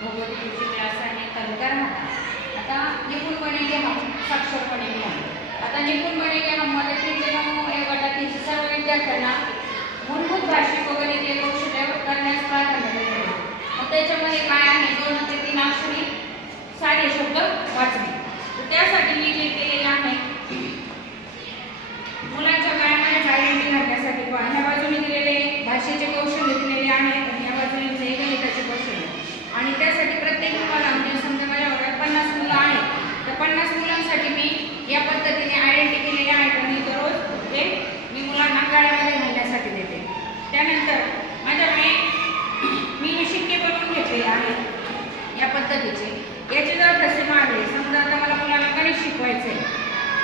भौगोलिक कृषी क्लास आहे तालुका राहता आता हम साक्षर साक्षरपणे हम आता निपुण निपुणपणे लिहामध्ये तीनशे नऊ या गटातील सर्व विद्यार्थ्यांना मूलभूत भाषिक वगैरे गणितीय कौशल्य करण्यास प्राधान्य दिले मग त्याच्यामध्ये काय आहे? दोन ते तीन अक्षरी सारे शब्द वाचणे. तर त्यासाठी मी जे केलेलं आहे मुलांच्या गळ्यामध्ये आयडेंटिटी घालण्यासाठी ह्या बाजूने दिलेले भाषेचे कौशल्य दिलेले आहेत आणि ह्या बाजूने दिलेले गणिताचे कौशल्य आणि त्यासाठी प्रत्येक समजा माझ्या वर्गात पन्नास मुलं आहेत. तर पन्नास मुलांसाठी मी या पद्धतीने आयडेंटी केलेले आहेत आणि दररोज ते मी मुलांना गाड्यामध्ये घालण्यासाठी देते. त्यानंतर माझ्याकडे मी हे शिक्के बनवून घेतलेले आहेत या पद्धतीचे. याचे जर ठसे मारले समजा आता मला मुलांना गणित शिकवायचे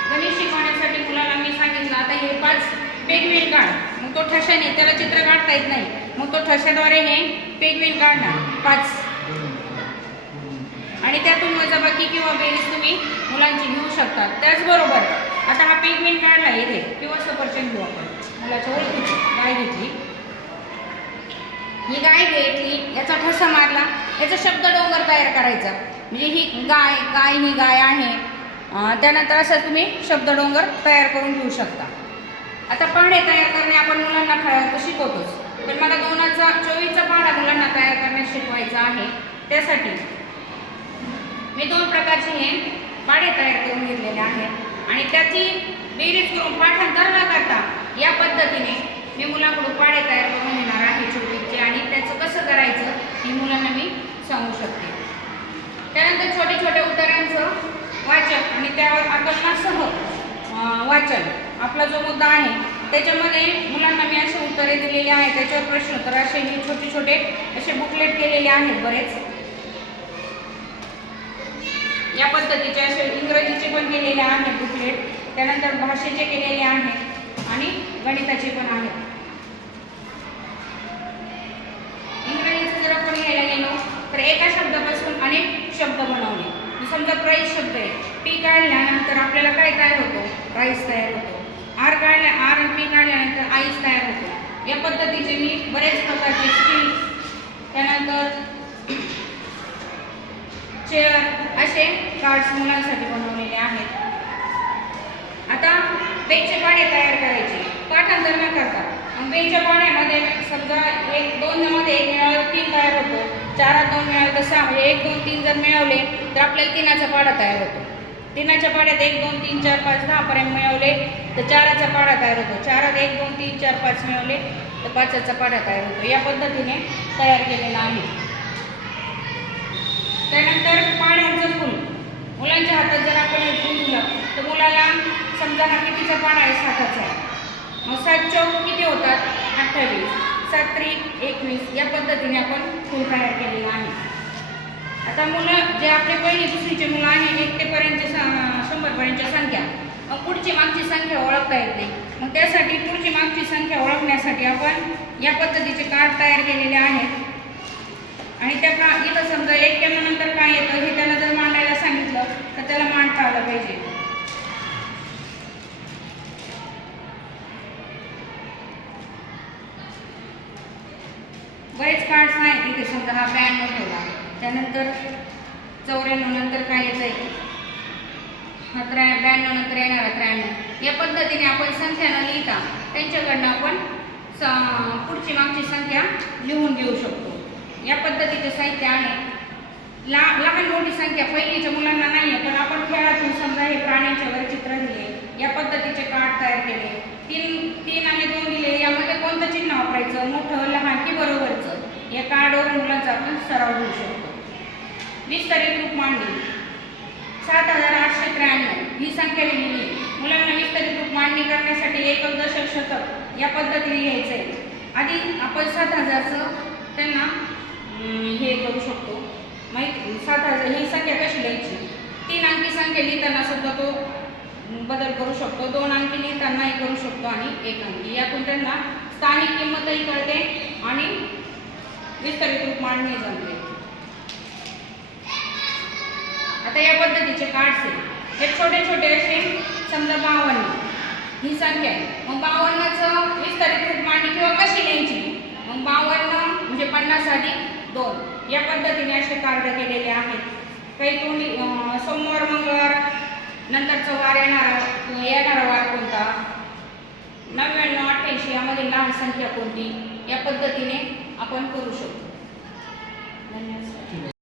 गणित शिकवण्यासाठी मुलांना मी सांगितलं आता हे पाच पेगवेल काढ. मग तो ठशाने त्याला चित्र काढता येत नाही. मग तो ठशाद्वारे हे पेगवेल काढणार. पाच. आणि त्यातून वजाबाकी किंवा बेरीज तुम्ही मुलांची घेऊ शकता त्याचबरोबर आता हा पेगवेल काढला येते किंवा सफरचंद घेऊ आपण. मुलाच्या ओळखीची गाय घेतली. ही गाय घेतली याचा ठसा मारला याचा शब्द डोंगर तयार करायचा. म्हणजे ही गाय गाय ही गाय आहे. त्यानंतर असं तुम्ही शब्द डोंगर तयार करून घेऊ शकता. आता पाढे तयार करणे आपण मुलांना खेळायचं शिकवतोच. पण मला दोनाचा चोवीसचा पाढा मुलांना तयार करण्यास शिकवायचा आहे. त्यासाठी मी दोन प्रकारचे हे पाडे तयार करून घेतलेले आहेत. आणि त्याची बेरीज करून पाठांतर न करता या पद्धतीने मी मुलांकडून पाडे तयार करून घेणार आहे छोटीचे. आणि त्याचं कसं करायचं हे मुलांना मी सांगू शकते. त्यानंतर छोटे छोटे उत्तरांचं वाचन आणि त्यावर आकलनासह वाचन आपला जो मुद्दा आहे त्याच्यामध्ये मुलांना मी असे उत्तरे दिलेली आहे त्याच्यावर प्रश्न तर असे मी छोटे छोटे असे बुकलेट केलेले आहेत बरेच. या पद्धतीचे असे इंग्रजीचे पण केलेले आहेत बुकलेट त्यानंतर भाषेचे केलेले आहेत आणि गणिताचे पण आहेत इंग्रजीचं जर आपण घ्यायला गेलो तर एका शब्दापासून अनेक शब्द बनवले. समजा प्राईस शब्द आहे. पी काढल्यानंतर आपल्याला काय तयार होतो? राईस तयार होतो. आर काढल्या आर आणि पी काढल्यानंतर आईस तयार होतो. या पद्धतीचे मी बरेच प्रकारचे स्टील त्यानंतर चेअर असे कार्ड्स मुलांसाठी बनवलेले आहेत. आता बेचे पाढे तयार करायचे. पाठांतर न करता. मग बेंचच्या पाण्यामध्ये समजा एक दोनमध्ये एक मिळालं तीन तयार होतो. चारात दोन मिळालं तर सहा. म्हणजे एक दोन तीन जर मिळवले तर आपल्याला तीनाचा पाढा तयार होतो. तीनाच्या पाड्यात एक दोन तीन चार पाच दहापर्यंत मिळवले तर चाराचा पाढा तयार होतो. चारात एक दोन तीन चार पाच मिळवले तर पाचाचा पाढा तयार होतो. या पद्धतीने तयार केलेला आहे. त्यानंतर पाण्याचं फूल. मुलांच्या हातात जर आपण हे दिलं तर मुलाला समजा हा कितीचा पाडा आहे? साताचा आहे. मग सात चौक किती होतात? अठ्ठावीस. सात त्रिक एकवीस. या पद्धतीने आपण फूल तयार केलेलं आहे. आता मुलं जे आपले पहिली दुसरीचे मुलं आहे एक तेपर्यंतचे स- शंभरपर्यंतच्या संख्या. मग पुढची मागची संख्या ओळखता येत. नाही मग त्यासाठी पुढची मागची संख्या ओळखण्यासाठी आपण या पद्धतीचे कार्ड तयार केलेले आहेत. आणि त्या का इथं समजा एक नंतर काय येतं हे त्याला जर मांडायला सांगितलं तर त्याला मांडता आलं पाहिजे. बरेच कार्ड्स नाही इथे समजा हा ब्याण्णव ठेवला. त्यानंतर चौऱ्याण्णव नंतर काय येतंय? हा त्र्या ब्याण्णव नंतर येणार त्र्याण्णव. या पद्धतीने आपण संख्या न लिहिता त्यांच्याकडनं आपण पुढची मागची संख्या लिहून घेऊ शकतो. या पद्धतीचे साहित्य आहे. ला लहान मोठी संख्या पहिलीच्या मुलांना नाही आहे पण आपण खेळातून समजा हे प्राण्यांच्या वगैरे चित्र दिले या पद्धतीचे कार्ड तयार केले. तीन तीन आणि दोन दिले यामध्ये कोणतं चिन्ह वापरायचं? मोठं लहान की बरोबरचं? या कार्डवर मुलांचा आपण सराव घेऊ शकतो. विस्तारित रूप मांडणी. सात हजार आठशे त्र्याण्णव. ही संख्या लिहिली मुलांना विस्तारित रूप मांडणी करण्यासाठी एक दशक शतक या पद्धतीने लिहायचं आहे आधी आपण सात हजारचं त्यांना सात हजार ही संख्या कशी लिहायची? तीन अंकी संख्या लिहिताना सुद्धा तो बदल करू शकतो. दोन अंकी लिहितानाही करू शकतो आणि एक अंकी. यातून त्यांना स्थानिक किंमतही कळते आणि विस्तारित रूप मांडणी जमते. आता या पद्धतीचे कार्ड्स आहेत. हे छोटे छोटे असे समजा बावन्न. ही संख्या आहे. मग बावन्नचं विस्तारित रूप मांडणी किंवा कशी लिहायची? मग बावन्न म्हणजे पन्नास अधिक दोन. या पद्धतीने असे कार्ड केलेले आहेत. काही कोणी सोमवार मंगळवार नंतरचं वार येणारा येणारा वार कोणता? नव्याण्णव अठ्ठ्याऐंशी यामध्ये लहान संख्या कोणती? या पद्धतीने आपण करू शकतो. धन्यवाद